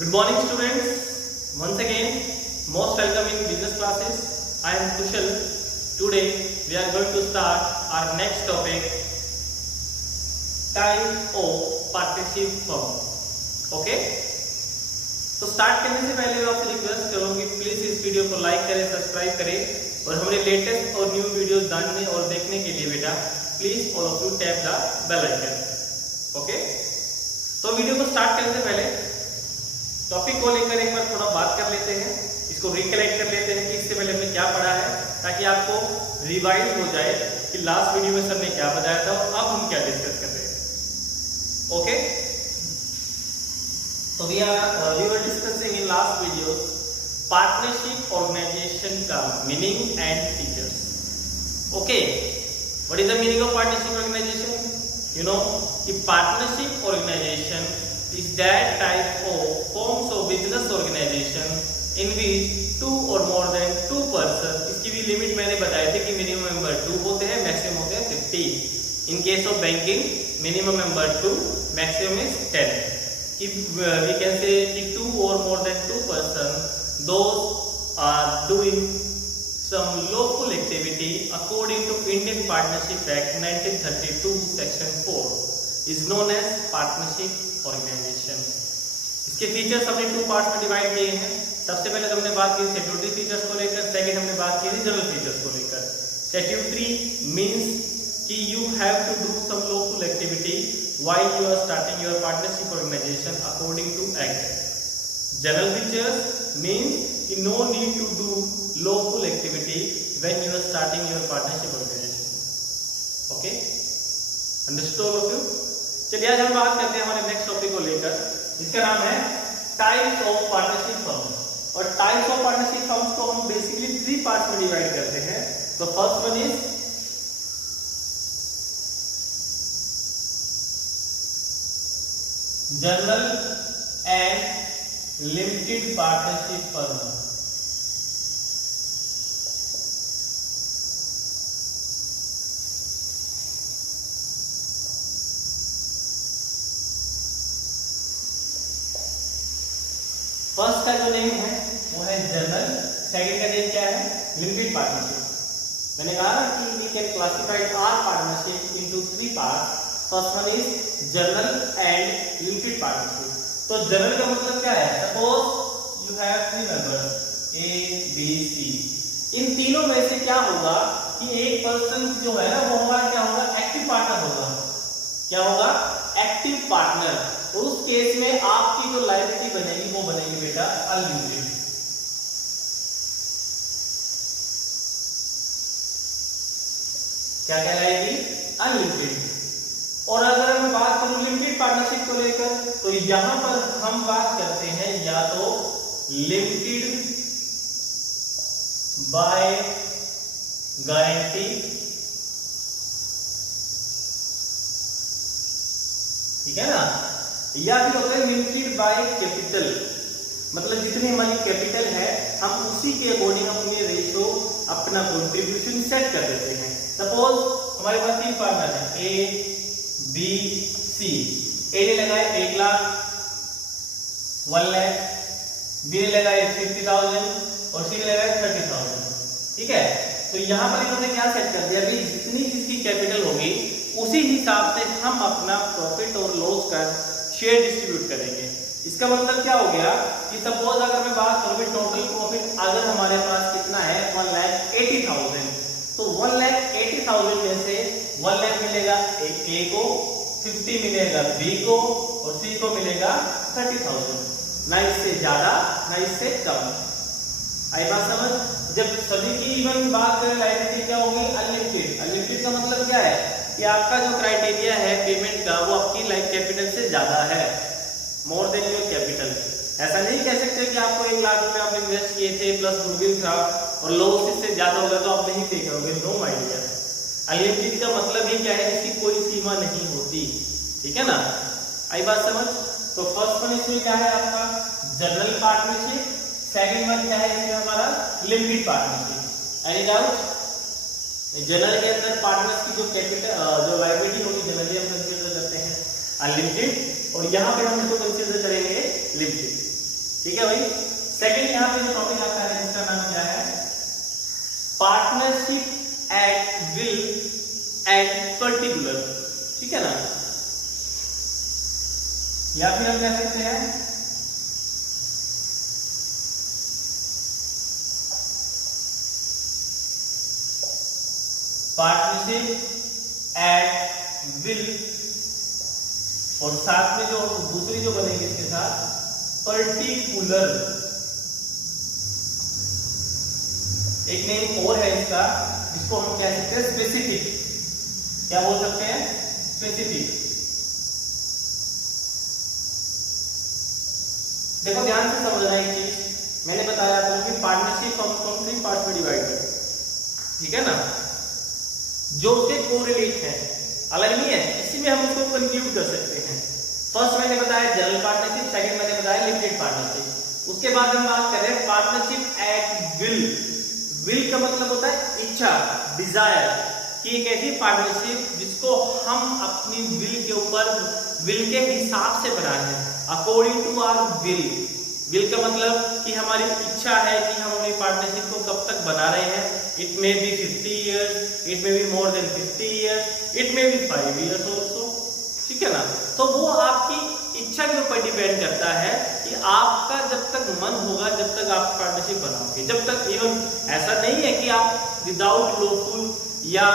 Good morning students. Once again, most welcome in business classes. I am Kushal. Today we are going to start our next topic, type of partnership firm. Okay? तो start करने से पहले मैं आपसे request करूंगी please इस video को like करें, सब्सक्राइब करें और हमारे लेटेस्ट और न्यू वीडियोस जानने और देखने के लिए बेटा please all of you tap the bell icon. Okay, तो वीडियो को स्टार्ट करने से पहले टॉपिक को लेकर एक बार थोड़ा बात कर लेते हैं, इसको रिकलेक्ट कर लेते हैं कि इससे पहले हमने क्या पढ़ा है, ताकि आपको रिवाइज हो जाए कि लास्ट वीडियो में सर ने क्या बताया था और अब हम क्या डिस्कस कर रहे हैं. ओके, तो we were discussing in last video partnership organisation का meaning and features. Okay, what is the meaning of partnership organisation? You know कि partnership organisation is that type of forms of business organization in which two or more than two person. इसकी भी limit मैंने बताई थी कि minimum member 2 होते हैं, maximum होते हैं 50. In case of banking minimum member 2, maximum is 10. We can say कि 2 or more than 2 person those are doing some lawful activity according to Indian Partnership Act 1932 section 4 is known as partnership organisation. इसके features हमने 2 parts में divide किए हैं. सबसे पहले तो हमने बात की स्टैट्यूटरी फीचर्स को लेकर, सेकंड हमने बात की रीजनल फीचर्स को लेकर. स्टैट्यूटरी मींस कि you have to do some lawful activity while you are starting your partnership organisation according to act. General features means कि no need to do lawful activity when you are starting your partnership organisation. Okay, understood of you. चलिए आज हम बात करते हैं हमारे next topic को लेकर, जिसका नाम है टाइप्स ऑफ पार्टनरशिप फर्म. और टाइप्स ऑफ पार्टनरशिप फर्म्स को हम बेसिकली 3 पार्ट्स में डिवाइड करते हैं. तो first one is general and limited partnership firm. First का जो नेम है वो है जनरल, सेकंड का नेम क्या है? Limited partnership. मैंने कहा ना कि we can classify our partnership into 3 parts. First one is general and limited partnership. तो जनरल का मतलब क्या है? Suppose you have 3 members A B C. इन तीनों में से क्या होगा कि एक पर्सन जो है ना वो हमारा क्या होगा? एक्टिव पार्टनर होगा. क्या होगा? Active partner. तो उस केस में आपकी जो लायबिलिटी बनेगी वो बनेगी बेटा अनलिमिटेड. क्या कहलाएगी? अनलिमिटेड. और अगर मैं बात करूं लिमिटेड पार्टनरशिप को लेकर, तो यहां पर हम बात करते हैं या तो लिमिटेड बाय गारंटी, ठीक है ना, या फिर होता है लिमिटेड बाय कैपिटल. मतलब जितनी हमारी कैपिटल है हम उसी के अकॉर्डिंग अपनी रेशो अपना कंट्रीब्यूशन सेट कर देते हैं. सपोज हमारे पास 3 पार्टनर हैं ए बी सी. ए ने लगाए 1 लाख 1 लाख, बी ने लगाए 50,000 और सी ने लगाए 30,000. ठीक है, तो यहां पर इन्होंने क्या सेट कर दिया? अभी जितनी जिसकी कैपिटल होगी उसी हिसाब से हम अपना प्रॉफिट और लॉस का शेयर डिस्ट्रीब्यूट करेंगे. इसका मतलब क्या हो गया कि सपोज अगर मैं बात करूं टोटल प्रॉफिट अगर हमारे पास कितना है 1,80,000, तो 1,80,000 में से 1 लाख मिलेगा ए को, 50 मिलेगा बी को और सी को मिलेगा 30,000. ना इससे ज्यादा ना इससे कम. आई बात समझ? जब सभी की इवन बात करें लायबिलिटी क्या होगी? अनलिमिटेड. अनलिमिटेड का मतलब क्या है कि आपका जो क्राइटेरिया है पेमेंट का वो आपकी लाइफ कैपिटल से ज्यादा है, मोर देन योर कैपिटल. ऐसा नहीं कह सकते कि आपको 1 लाख रुपए आप इन्वेस्ट किए थे प्लस गुडविल था और लॉस इससे ज्यादा होगा तो आप नहीं पे करोगे. No idea. अनलिमिटेड का मतलब ही क्या है? इसकी कोई सीमा नहीं होती. ठीक है ना? आई बात समझ? तो फर्स्ट वन इसमें क्या है आपका? General partnership. सेकंड वन क्या है इसमें हमारा? Limited partnership. Any doubt? General के अंदर पार्टनर्स की जो कैपिटल जो लायबिलिटी होगी जनरली हम कंसीडर करते हैं अनलिमिटेड, और यहाँ पे हम इसको कंसीडर करेंगे लिमिटेड. ठीक है भाई। सेकंड यहाँ पे जो टॉपिक आता है जिसका नाम क्या है, partnership at will and particular, ठीक है ना। या फिर हम कह सकते हैं पार्टनरशिप एट विल, और साथ में जो दूसरी जो बनेगी इसके साथ पर्टिकुलर। एक नेम और है इसका, इसको हम कह सकते हैं स्पेसिफिक। क्या बोल सकते हैं, स्पेसिफिक। देखो ध्यान से समझना एक चीज, मैंने बताया आपको कि पार्टनरशिप हम 3 पार्ट में डिवाइड है, ठीक है ना, जो उसके कोरिलेट है, अलग नहीं है, इसी में हम उसको कंक्लूड कर सकते हैं। फर्स्ट मैंने बताया जनरल पार्टनरशिप, सेकंड मैंने बताया लिमिटेड पार्टनरशिप। उसके बाद हम बात कर रहे हैं पार्टनरशिप एट विल। विल का मतलब होता है इच्छा, डिजायर, कि एक ऐसी पार्टनरशिप जिसको हम अपनी विल के ऊपर, विल के हिसाब से बना रहे हैं, according to our will. Will का मतलब कि हमारी इच्छा है कि हम अपनी पार्टनरशिप को कब तक बना रहे हैं। It may be 50 years, it may be more than 50 years, it may be 5 years also, ठीक है ना। तो वो आपकी इच्छा के ऊपर डिपेंड करता है कि आपका जब तक मन होगा, जब तक आप पार्टनरशिप बनाओगे, जब तक, इवन ऐसा नहीं है कि आप विदाउट लॉफुल या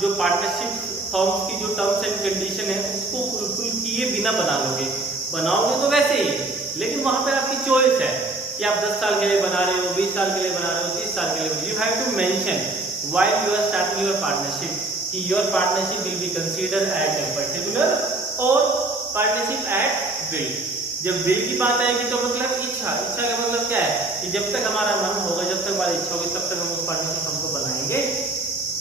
जो पार्टनरशिप फॉर्म्स की जो टर्म्स एंड कंडीशन है उसको फुलफिल किए बिना बना लोगे। बनाओगे तो वैसे ही, लेकिन वहां पर आपकी चॉइस है कि आप 10 साल के लिए बना रहे हो, 20 साल के लिए बना रहे हो, 30 साल के लिए। You have to mention while you are starting your partnership कि your partnership will be considered at a particular और पार्टनरशिप एट विल। जब विल की बात आएगी तो मतलब इच्छा। इच्छा का मतलब क्या है कि जब तक हमारा मन होगा, जब तक हमारी इच्छा होगी, तब तक हम उस पार्टनरशिप हमको बनाएंगे।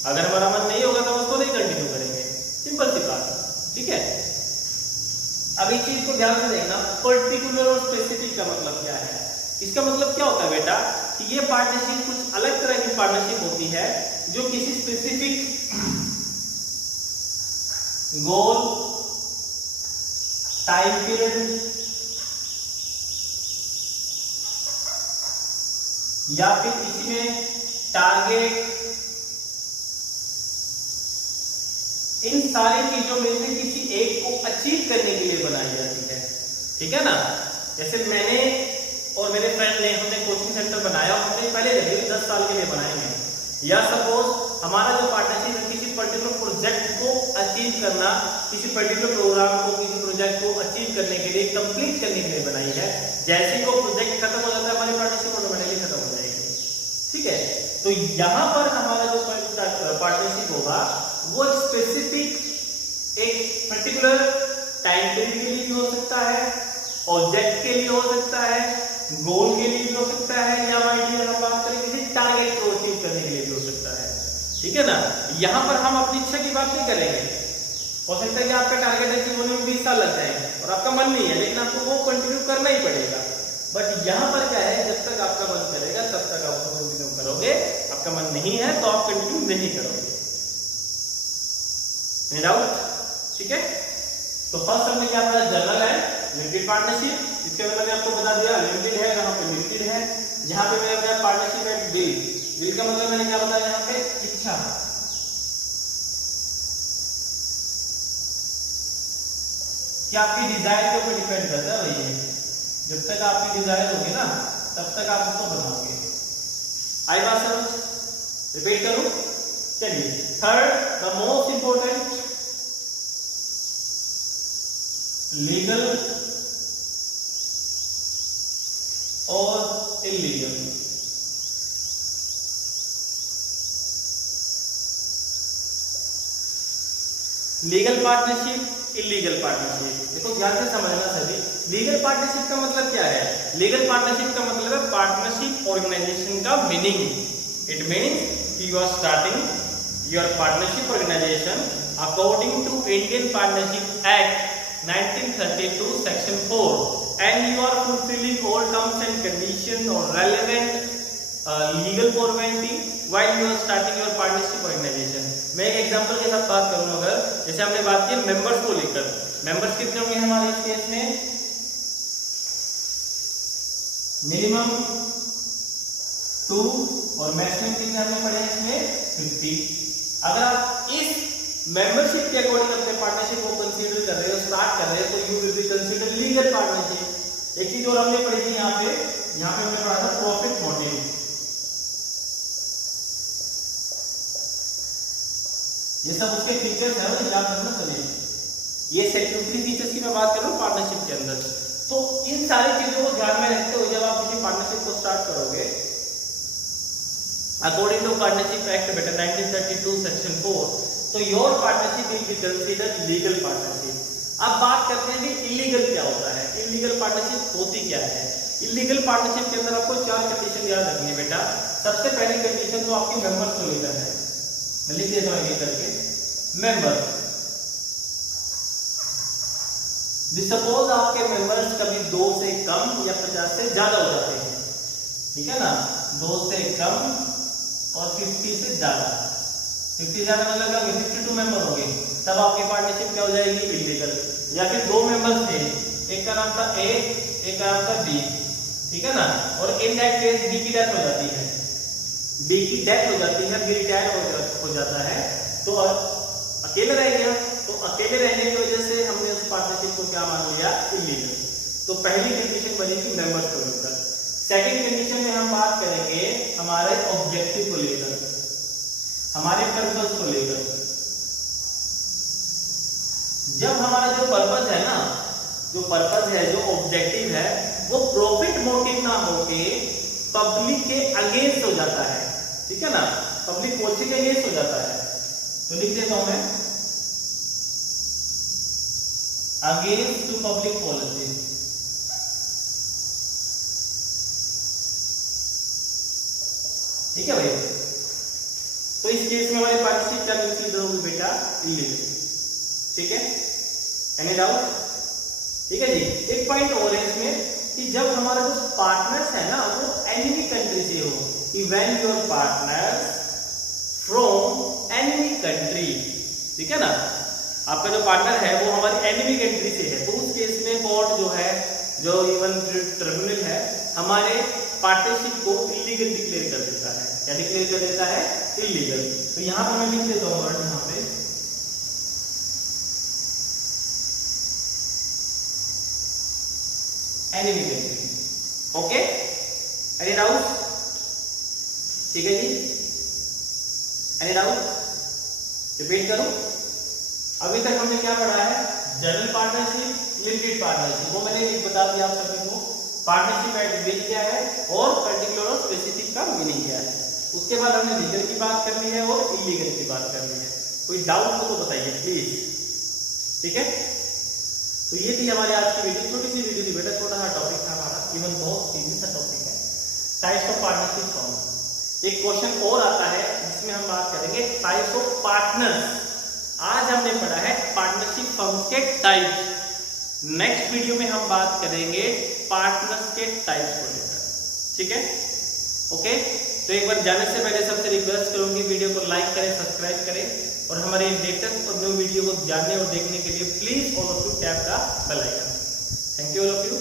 अगर हमारा मन नहीं होगा तो हम उसको नहीं कंटिन्यू करेंगे, सिंपल सी बात, ठीक है। अब इस चीज को ध्यान से देखना, पर्टिकुलर और स्पेसिफिक का मतलब क्या है। इसका मतलब क्या होता है बेटा कि ये पार्टनरशिप कुछ अलग तरह की पार्टनरशिप होती है जो किसी स्पेसिफिक गोल, टाइम पीरियड या फिर किसी में टारगेट, इन सारी चीजों में से किसी एक को अचीव करने के लिए बनाई जाती है, ठीक है ना। जैसे मैंने और मेरे फ्रेंड ने, हमने कोचिंग सेंटर बनाया, हमने पहले लगे 10 साल के लिए बनाएंगे। या सपोज हमारा जो पार्टनरशिप है किसी पर्टिकुलर प्रोजेक्ट को अचीव करना, किसी पर्टिकुलर प्रोग्राम को, किसी प्रोजेक्ट को अचीव करने के लिए, कंप्लीट करने के लिए बनाई है। जैसे वो प्रोजेक्ट खत्म हो जाता है, हमारी पार्टनरशिप ऑटोमेटिकली खत्म हो जाएगी, ठीक है। तो यहाँ पर हमारा जो पार्टनरशिप होगा वो स्पेसिफिक एक पर्टिकुलर टाइम पीरियड के लिए भी हो सकता है, ऑब्जेक्ट के लिए हो सकता है, गोल के लिए भी हो सकता है, या हम बात करें किसी टारगेट को अचीव करने के लिए भी हो सकता है, ठीक है ना। यहाँ पर हम अपनी इच्छा की बात नहीं करेंगे। हो सकता है कि आपका टारगेट अचीव होने में 20 साल लग जाएंगे और आपका मन नहीं है, लेकिन आपको वो कंटिन्यू करना ही पड़ेगा। बट यहाँ पर क्या है, जब तक आपका मन करेगा तब तक आप कंटिन्यू करोगे, आपका मन नहीं है तो आप कंटिन्यू नहीं करोगे। नो डाउट, ठीक है। तो फर्स्ट हमने क्या पढ़ा, जनरल है, लिमिटेड पार्टनरशिप। इसके मतलब मैंने आपको बता दिया लिमिटेड है, यहाँ पे लिमिटेड है। यहाँ पे मैंने बताया पार्टनरशिप एट विल। विल का मतलब मैंने क्या बताया, यहाँ पे इच्छा। कि आपकी डिजायर के ऊपर डिपेंड करता है भाई, जब तक आपकी डिजायर होगी ना तब तक आप उसको बनाओगे। आई बात समझ, रिपीट करूं, चलिए। Third, the most important, legal और illegal. Legal partnership, illegal partnership. देखो ध्यान से समझना सभी। लीगल पार्टनरशिप का मतलब क्या है? लीगल पार्टनरशिप का मतलब है पार्टनरशिप ऑर्गेनाइजेशन का meaning. It means you are starting your partnership organisation according to Indian partnership act 1932 section 4 and you are fulfilling all terms and conditions or relevant legal formality while you are starting your partnership organization। मैं एक example के साथ बात करूंगा। अगर जैसे हमने बात की मेंबर्स को लेकर, मेंबर्स कितने होंगे हमारे इस केस में? मिनिमम 2 और मैक्सिमम कितने हमने पढ़े हैं इसमें 50। अगर आप इस मेंबरशिप के अकॉर्डिंग अपने पार्टनरशिप को कंसीडर कर रहे हो, स्टार्ट कर रहे हो, तो you will be consider legal partnership. एक चीज और हमने पढ़ी थी यहाँ पे हमने पढ़ा था प्रॉफिट मोटिव। ये सब उसके फीचर्स है, याद रखना चलिए। ये सेक्यूरिटी फीचर्स की मैं बात कर रहा हूँ पार्टनरशिप के अंदर। तो इन सारी चीजों को ध्यान में रखते हुए जब आप किसी पार्टनरशिप को स्टार्ट करोगे, अकॉर्डिंग टू पार्टनरशिप एक्ट बेटा 1932 सेक्शन 4, तो your partnership will be considered legal partnership. अब बात करते हैं कि इलीगल क्या होता है, इलीगल पार्टनरशिप होती क्या है। इलीगल पार्टनरशिप के अंदर आपको 4 कंडीशन याद रखनी है बेटा। सबसे पहली कंडीशन तो आपकी मेंबर्स को लेकर है, मैं लिख देता हूं ये करके, मेंबर। सपोज आपके मेंबर्स कभी 2 से कम या 50 से ज्यादा हो जाते हैं, ठीक है ना, 2 से कम और 50 से ज्यादा। 50 से ज्यादा मतलब 52 मेंबर हो गए, तब आपकी पार्टनरशिप क्या हो जाएगी, इलीगल। या फिर 2 मेंबर्स थे, एक का नाम था ए, एक का नाम था बी, ठीक है ना, और इन दैट केस बी की डेथ हो जाती है, बी की डेथ हो जाती है, बी रिटायर हो जाता है, तो अकेले रह गया। तो अकेले रहने की वजह से हमने उस पार्टनरशिप को क्या मान लिया, इलीगल। तो पहली कंडीशन बनी थी मेंबर्स को लेकर। सेकंड कंडीशन में हम बात करेंगे हमारे ऑब्जेक्टिव को लेकर, हमारे पर्पस को लेकर। जब हमारा जो पर्पस है ना, जो पर्पस है, जो ऑब्जेक्टिव है, वो प्रॉफिट मोटिव ना होके पब्लिक के अगेंस्ट हो जाता है, ठीक है ना, पब्लिक पॉलिसी के अगेंस्ट हो जाता है। तो लिख देता हूं मैं, अगेंस्ट टू पब्लिक पॉलिसी। ठीक है भाई। तो इस केस में हमारी पार्टनरशिप क्या कंसीडर होगी बेटा, इलीगल। ठीक है, एनी डाउट? ठीक है जी। एक पॉइंट और है इसमें कि जब हमारा जो पार्टनर्स है ना वो एनिमी कंट्री से हो, even your partners from enemy country, ठीक है ना, आपका जो पार्टनर है वो हमारी एनिमी कंट्री से है, तो उस केस में कोर्ट जो है, जो इवन ट्रिब्यूनल है, हमारे पार्टनरशिप को इलीगल डिक्लेयर कर देता है। क्या डिक्लेयर कर देता है, इलीगल। तो यहां पर मैं लिख देता हूं वर्ड यहां पे, enemy country. Okay, any doubt? ठीक है जी, एनी डाउट? रिपीट करूं। अभी तक हमने क्या पढ़ा है, जनरल पार्टनरशिप, लिमिटेड पार्टनरशिप, वो मैंने बता दिया आप सभी को। पार्टनरशिप एट विल क्या है और पर्टिकुलर और स्पेसिफिक का मीनिंग क्या है। उसके बाद हमने लीगल की बात करनी है और इलीगल की बात करनी है। कोई डाउट हो तो बताइए प्लीज, ठीक है। तो ये थी हमारी आज की वीडियो, छोटी सी वीडियो थी बेटा, छोटा सा टॉपिक था हमारा, इवन बहुत सीधी सा टॉपिक है, टाइप्स ऑफ पार्टनरशिप फॉर्म। एक क्वेश्चन और आता है जिसमें हम बात करेंगे टाइप्स ऑफ पार्टनर्स। आज हमने पढ़ा है पार्टनरशिप फर्म्स के टाइप्स, नेक्स्ट वीडियो में हम बात करेंगे पार्टनर्स के टाइप्स को लेकर, ठीक है। ओके, तो एक बार जाने से पहले सबसे रिक्वेस्ट करूंगी वीडियो को लाइक करें, सब्सक्राइब करें और हमारे लेटेस्ट और न्यू वीडियो को जानने और देखने के लिए please all of you tap the bell icon. Thank you all of you.